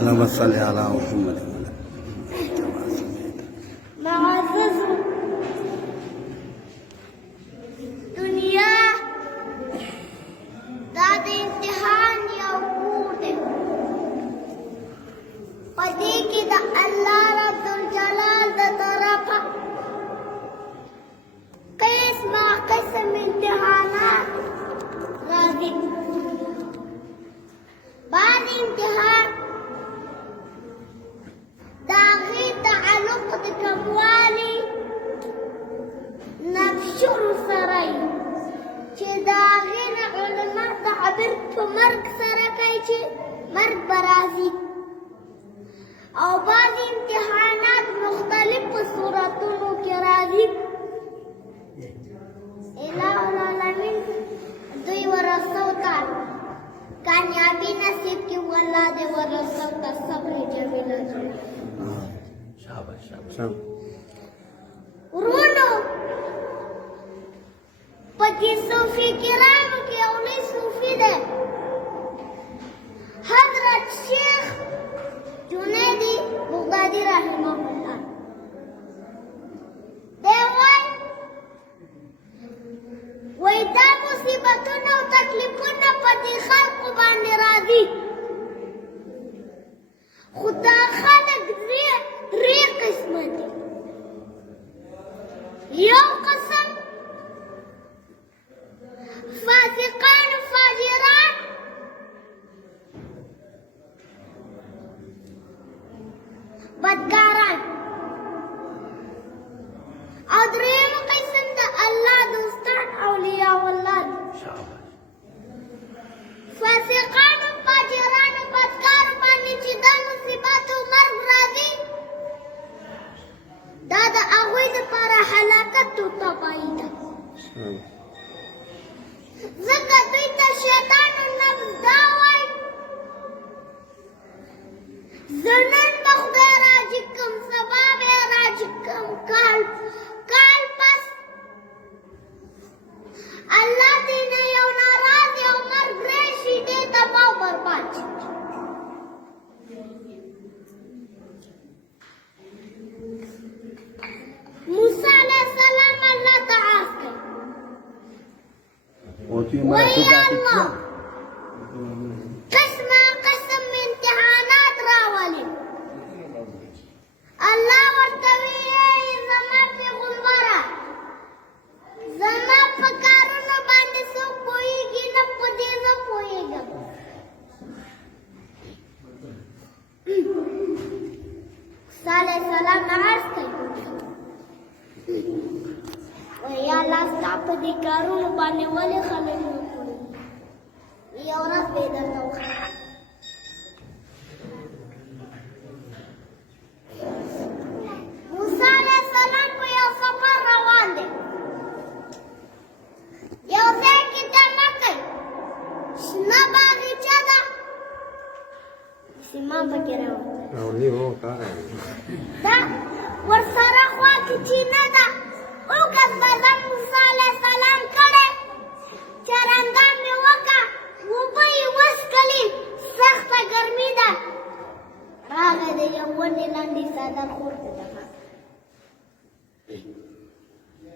اللهم صل على محمد معزز دنیا دا د امتحان یو کور دی په دې کې د الله رب الجلال د طرفه قسم امتحانات راځي بعد امتحان د هغې تعلق د کموالي نفسونو سره وي چې د هغې نه علما تعبیر په مرګ سره کوي چې مرګ به راځي او بعض امتحانات مختلفو صورتونو کې راځي الہ العالمین دوی ورثو ته کامیابی نصیب کړي والله دې ورثو ته صبر جمیل اجر شاباش ورونو په دې صوفي کرامو کې یو لوی صوفي دی حضرت شیخ جنیدی بغدادي رحمه الله دی وای دا مصیبتونه او تکلیفونه په دې خلقو باندې راځي خو دا خلک درې قسمه دي یو قسم فاسقان و فاجران بدکاران او دریم قسم د الله دوستان اولیاء الله فاسقان و فاجران و بدکار باندې چې دا مصیبت او مرګ راځي دا د هغوی دپاره هلاکت او تباهي ده ځکه دوی ته شیطان النفس دا وایي زه نن به خدای راجي کړم سبا به یې راجي کړم کال پس الله دې نه یو ناراض یو مرګ راشي دې تباه او برباد شي موسی علیه السلام الله ته عرض کړ وای الله قسمه قسم امتحانات راولي الله ورته وی زما پیغمبره زما په کارونو باندې څوک پوهېږي نه په دې زه پوهېږم موسی علیه السلام عرض کوي وایي الله ستا په دې کارونو باندې ولې خلک نه پوهېږي یوه ورځ به یې درته وښیم موسی علیه السلام په یو سفر روان دی یو ځای کې دمه کوي شنه باغچه ده سیمان پکې راوړي دا ورسره خوا کې چینه ده اوږد بدن موسی علیه السلام کړی چرنده مې وکړه اوبه یې وڅښلې سخته ګرمي ده راغی د یو ونې لاندې څادر پورته ده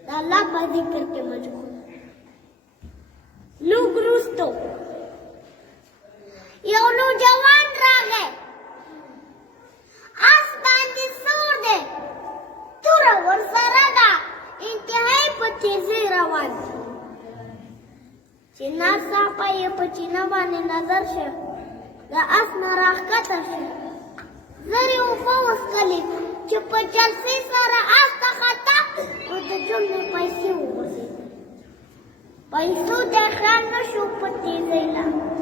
د الله په ذکر کې مشغول لږ وروستو یو نوجوان راغی اس باندې سور دی توره ورسره ده انتهایی په تیزۍ روان دی چې ناڅاپه یې په چینه باندې نظر شه د اس نه راښکته شه زر یې اوبه وڅښلې چې په جلسې سره اس ته خطا نو د جملې پیسې وغورځېدې پیسو ته خیال نه شو په تیزۍ لاندې